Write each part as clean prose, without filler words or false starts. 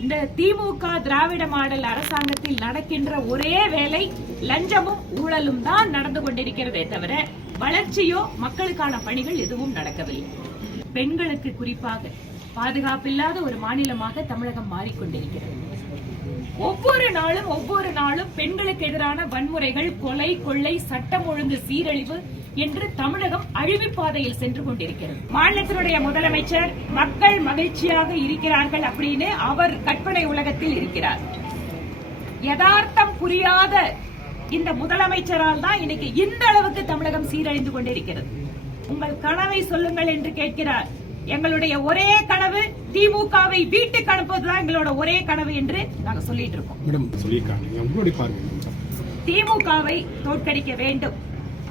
இந்த திமுக திராவிட மாடல் அரசாங்கத்தில் நடக்கின்ற ஒரே வேலை லஞ்சமும் ஊழலும் தான் நடந்து கொண்டிருக்கிறதே தவிர வளர்ச்சியோ மக்களுக்கான பணிகள் எதுவும் நடக்கவில்லை. பெண்களுக்கு குறிப்பாக பாதுகாப்பில்லாத ஒரு மாநிலமாக தமிழகம் மாறிக்கொண்டிருக்கிறது. ஒவ்வொரு நாளும் பெண்களுக்கு எதிரான வன்முறைகள், கொலை, கொள்ளை, சட்டம் ஒழுங்கு சீரழிவு என்று தமிழகம் அழிவுப்பாதையில் சென்று கொண்டிருக்கிறது. மாநிலத்தினுடைய முதலமைச்சர் மக்கள் மகிழ்ச்சியாக இருக்கிறார்கள் அப்படின்னு அவர் கற்பனை உலகத்தில் இருக்கிறார். யதார்த்தம் புரியாத இந்த முதலமைச்சரால் தான் இன்னைக்கு இந்த அளவுக்கு தமிழகம் சீரழிந்து கொண்டிருக்கிறது. உங்கள் கனவை சொல்லுங்கள் என்று கேட்கிறார். எங்களுடைய ஒரே கனவு திமுகவை வீட்டுக்கு அனுப்புவதுதான் எங்களோட ஒரே கனவு என்று நாங்க சொல்லிட்டு இருக்கோம். திமுகவை தோற்கடிக்க வேண்டும்.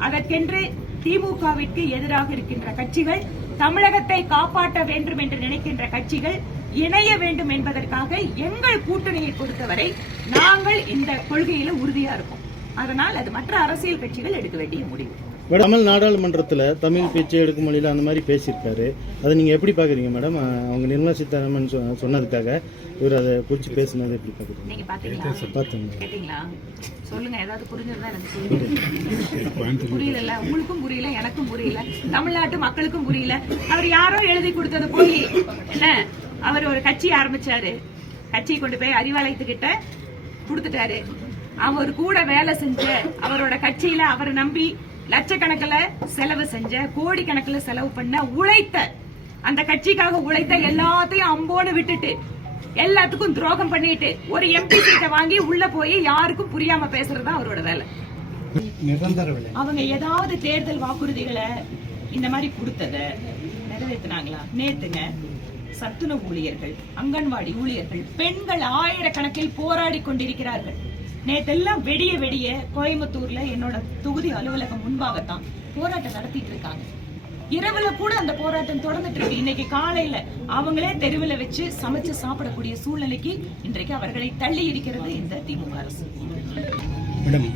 அதற்கென்று திமுகவிற்கு எதிராக இருக்கின்ற கட்சிகள், தமிழகத்தை காப்பாற்ற வேண்டும் என்று நினைக்கின்ற கட்சிகள் இணைய வேண்டும் என்பதற்காக எங்கள் கூட்டணியை பொறுத்தவரை நாங்கள் இந்த கொள்கையில உறுதியா இருக்கோம். அதனால் அது மற்ற அரசியல் கட்சிகள் எடுக்க வேண்டிய முடிவு. தமிழ் நாடாளுமன்றத்தில் தமிழ் பேச்சு எடுக்கும் மொழியில் அந்த மாதிரி பேசியிருக்காரு. அதை நீங்கள் எப்படி பார்க்குறீங்க மேடம்? அவங்க நிர்மலா சீதாராமன் சொன்னதுக்காக இவர் அதை குறித்து பேசுனது எப்படி பார்க்குறீங்க? நீங்க பார்த்தீங்களா? கேட்டீங்களா? சொல்லுங்க, ஏதாவது புரிஞ்சிருந்தா எனக்கு சொல்லுங்க. புரியல, உங்களுக்கும் புரியல, எனக்கும் புரியல, தமிழ்நாட்டு மக்களுக்கும் புரியல. அவர் யாரோ எழுதி கொடுத்தது போய் என்ன, அவர் ஒரு கட்சி ஆரம்பிச்சாரு, கட்சியை கொண்டு போய் அறிவாலயத்துக்கிட்ட கொடுத்துட்டாரு. அவர் கூட வேலை செஞ்ச, அவரோட கட்சியில அவரை நம்பி லட்சக்கணக்கில் செலவு செஞ்ச, கோடிக்கணக்கில் செலவு பண்ண, உழைத்த, அந்த கட்சிக்காக உழைத்த எல்லாத்தையும் அம்போன்னு விட்டுட்டு எல்லாத்துக்கும் துரோகம் பண்ணிட்டு ஒரு எம்பி சீட்டை வாங்கி உள்ள போய் யாருக்கும் புரியாம பேசுறதா அவரோட வேலை. அவங்க ஏதாவது தேர்தல் வாக்குறுதிகளை இந்த மாதிரி கொடுத்தத நிறைவேற்றினாங்களா? நேத்துங்க சத்துணவு ஊழியர்கள், அங்கன்வாடி ஊழியர்கள், பெண்கள் ஆயிரக்கணக்கில் போராடி கொண்டிருக்கிறார்கள். நேத்தெல்லாம் வெடிய கோயம்புத்தூர்ல என்னோட தொகுதி அலுவலகம் முன்பாகத்தான் போராட்டம் நடத்திட்டு இருக்காங்க. இரவுல கூட அந்த போராட்டம் தொடர்ந்துட்டு இருக்கு. இன்னைக்கு காலையில அவங்களே தெருவில் வச்சு சமைச்சு சாப்பிடக்கூடிய சூழ்நிலைக்கு இன்றைக்கு அவர்களை தள்ளி இருக்கிறது இந்த திமுக அரசு. மேடம்,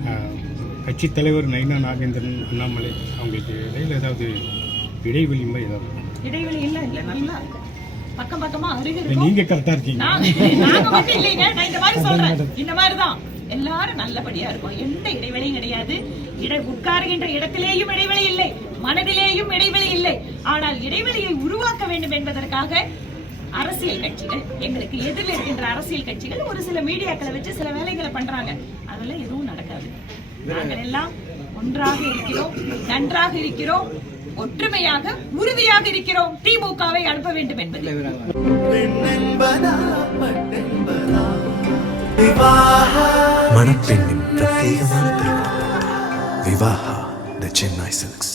கட்சி தலைவர் நயினா நாகேந்திரன், அண்ணாமலை அவங்களுக்கு இடையில ஏதாவது இடைவெளி இடைவெளி இல்ல, நல்லா பக்கமா அருகே. நீங்க கரெக்டா இருக்கீங்க. நாங்க மட்டும் இல்லைங்க, நான் இந்த மாதிரி சொல்றேன். இந்த மாதிரிதான் எல்லாரும் நல்லபடியா இருக்கும். எந்த இடைவெளியும் கிடையாது. உட்காருகின்ற இடத்திலேயும் இடைவெளி இல்லை, மனதிலேயும் இடைவெளி இல்லை. ஆனால் இடைவெளியை உருவாக்க வேண்டும் என்பதற்காக அரசியல் கட்சிகள், எங்களுக்கு எதிரில் இருக்கின்ற அரசியல் கட்சிகள் ஒரு சில மீடியாக்களை வச்சு சில வேலைகளை பண்றாங்க. அதெல்லாம் எதுவும் நடக்காது. நாங்கள் எல்லாம் ஒன்றாக இருக்கிறோம், நன்றாக இருக்கிறோம், ஒற்றுமையாக உறுதியாக இருக்கிறோம். திமுகவை அனுப்ப வேண்டும் என்பது மணப்பெண்ணின் பிரத்யேகமான திருமணம் விவாஹா தி சென்னை சில்க்ஸ்.